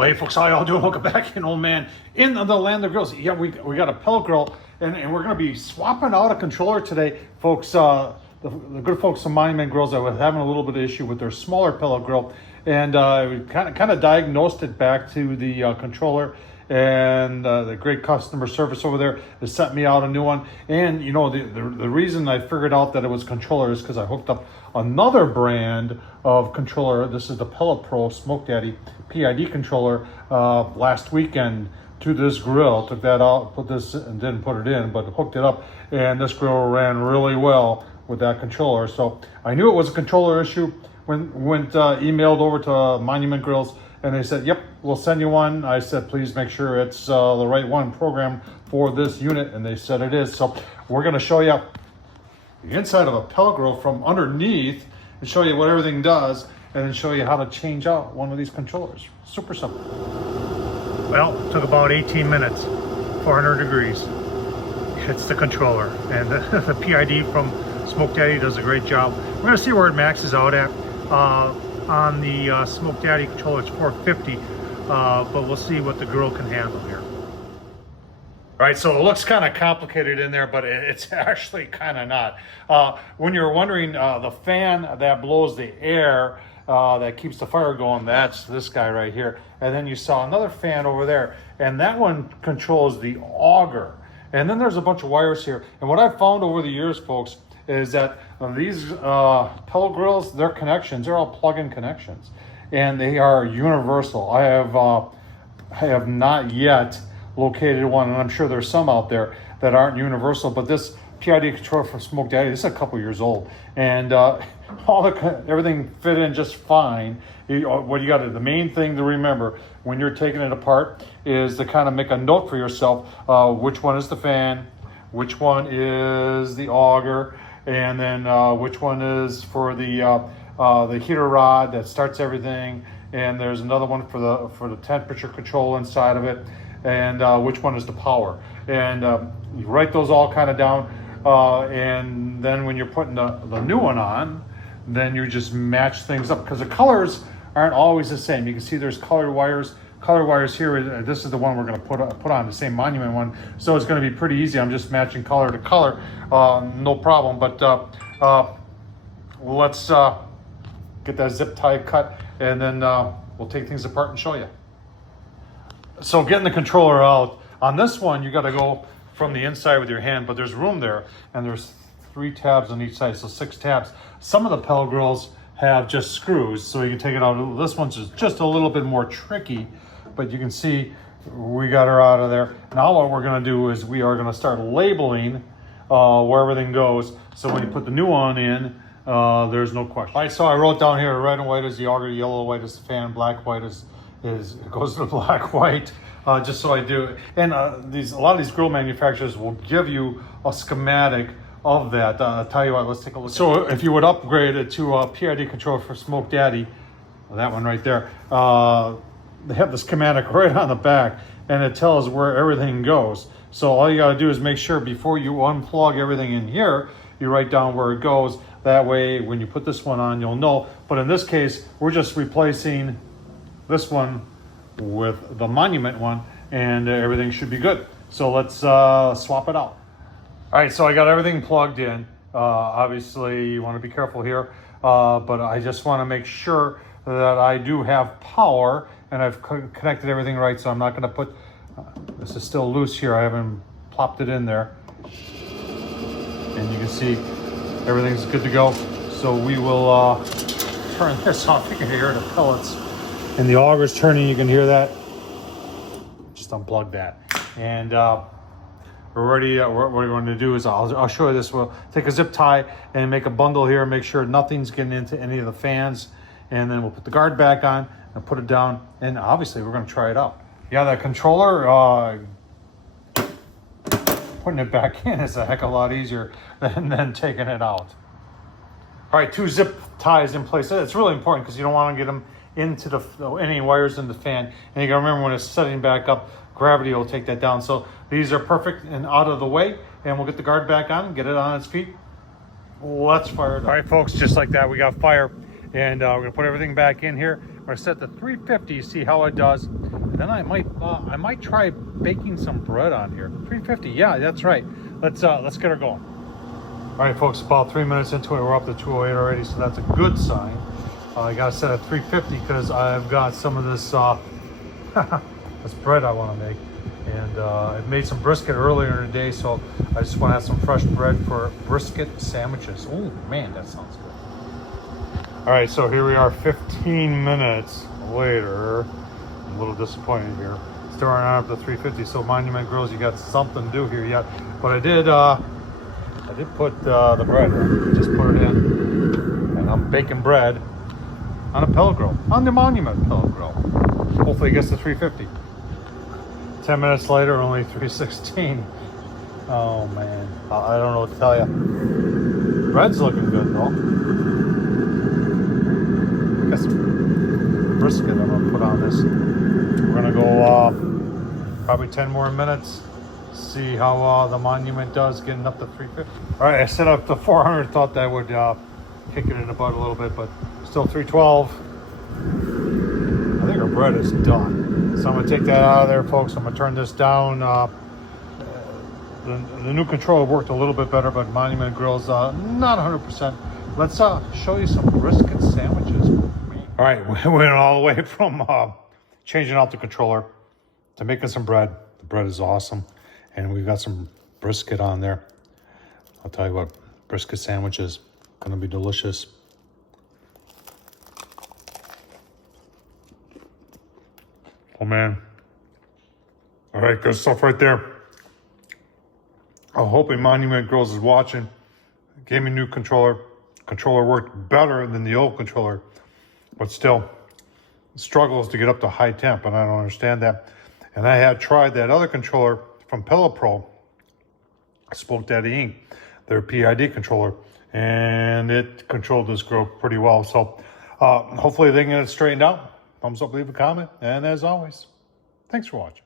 Well, hey folks, how y'all doing? Welcome back in, old man, in the land of grills. Yeah, we got a pellet grill, and we're going to be swapping out a controller today, folks. The good folks from Monument Grills that were having a little bit of issue with their smaller pellet grill, and we kind of diagnosed it back to the controller, and the great customer service over there has sent me out a new one. And you know, the reason I figured out that it was controller is because I hooked up another brand of controller. This is the Pellet Pro Smoke Daddy PID controller last weekend to this grill. Took that out, put this, and didn't put it in, but hooked it up, and this grill ran really well with that controller. So I knew it was a controller issue. Went emailed over to Monument Grills, and they said, yep, we'll send you one. I said, please make sure it's the right one programmed for this unit, and they said it is. So we're going to show you the inside of a pellet grill from underneath and show you what everything does, and then show you how to change out one of these controllers. Super simple. Well, it took about 18 minutes, 400 degrees. It's the controller, and the PID from Smoke Daddy does a great job. We're going to see where it maxes out at. On the Smoke Daddy controller, it's 450, but we'll see what the grill can handle here. All right, so it looks kind of complicated in there, but it's actually kind of not. When you're wondering, the fan that blows the air, that keeps the fire going, that's this guy right here. And then you saw another fan over there, and that one controls the auger. And then there's a bunch of wires here. And what I've found over the years, folks, is that these pellet grills, their connections, they're all plug-in connections, and they are universal. I have not yet located one, and I'm sure there's some out there that aren't universal, but this PID controller from Smoke Daddy, this is a couple years old, and everything fit in just fine. What you got to, the main thing to remember when you're taking it apart is to kind of make a note for yourself, which one is the fan, which one is the auger, and then which one is for the heater rod that starts everything, and there's another one for the temperature control inside of it, and which one is the power. And you write those all kind of down, and then when you're putting the new one on, then you just match things up, because the colors aren't always the same. You can see there's colored wires here. This is the one we're going to put on, the same Monument one, so it's going to be pretty easy. I'm just matching color to color, no problem. But let's get that zip tie cut, and then we'll take things apart and show you. So getting the controller out, on this one you got to go from the inside with your hand, but there's room there, and there's 3 tabs on each side, so 6 tabs. Some of the pellet grills have just screws, so you can take it out. This one's just a little bit more tricky, but you can see we got her out of there. Now what we're going to do is we are going to start labeling where everything goes, so when you put the new one in, there's no question. All right, so I wrote down here, red and white is the auger, yellow white is the fan, black white is it goes to the black white, just so I do. And a lot of these grill manufacturers will give you a schematic of that. I'll tell you what, let's take a look. So if you would upgrade it to a PID controller for Smoke Daddy, that one right there, they have the schematic right on the back, and it tells where everything goes. So all you got to do is make sure before you unplug everything in here, you write down where it goes. That way, when you put this one on, you'll know. But in this case, we're just replacing this one with the Monument one, and everything should be good. So let's swap it out. All right, so I got everything plugged in. Obviously, you want to be careful here, but I just want to make sure that I do have power, and I've connected everything right, so I'm not going to put, this is still loose here, I haven't plopped it in there. And you can see everything's good to go. So we will turn this off. You can hear the pellets. And the auger's turning, you can hear that. Just unplug that. And we're ready. What we're going to do is I'll show you this. We'll take a zip tie and make a bundle here, make sure nothing's getting into any of the fans. And then we'll put the guard back on and put it down. And obviously we're going to try it out. Yeah, that controller, putting it back in is a heck of a lot easier than taking it out. All right, 2 zip ties in place. It's really important because you don't want to get them into any wires in the fan. And you got to remember, when it's setting back up, gravity will take that down. So these are perfect and out of the way, and we'll get the guard back on, get it on its feet. Let's fire it up. All right, folks, just like that, we got fire, and we're gonna put everything back in here. We're Or set to 350, see how it does. And then I might try baking some bread on here. 350, yeah, that's right. Let's get her going. All right, folks, about 3 minutes into it, we're up to 208 already, so that's a good sign. I gotta set at 350 because I've got some of this this bread I want to make, and I made some brisket earlier in the day, so I just want to have some fresh bread for brisket sandwiches. Oh man, that sounds good. All right, so here we are 15 minutes later. I'm a little disappointed here. Still around up to 350, so Monument Grills, you got something to do here yet. But I did put the bread in. Just put it in. And I'm baking bread on a pellet grill, on the Monument pellet grill. Hopefully it gets to 350. 10 minutes later, only 316. Oh man, I don't know what to tell you. Bread's looking good though. Got some brisket I'm gonna put on this. We're gonna go probably 10 more minutes. See how the Monument does getting up to 350. All right, I set up the 400. Thought that would kick it in the butt a little bit, but still 312. I think our bread is done. So I'm gonna take that out of there, folks. I'm gonna turn this down. The new controller worked a little bit better, but Monument Grill's not 100%. Let's show you some brisket sandwiches. All right, we went all the way from changing out the controller to making some bread. The bread is awesome, and we've got some brisket on there. I'll tell you what, brisket sandwiches gonna be delicious. Oh man. All right, good stuff right there. I'm hoping Monument Grills is watching. Gave me a new controller. Controller worked better than the old controller, but still struggles to get up to high temp, and I don't understand that. And I had tried that other controller from Pellet Pro, Smoke Daddy Inc., their PID controller, and it controlled this grill pretty well. So hopefully they can get it straightened out. Thumbs up, leave a comment, and as always, thanks for watching.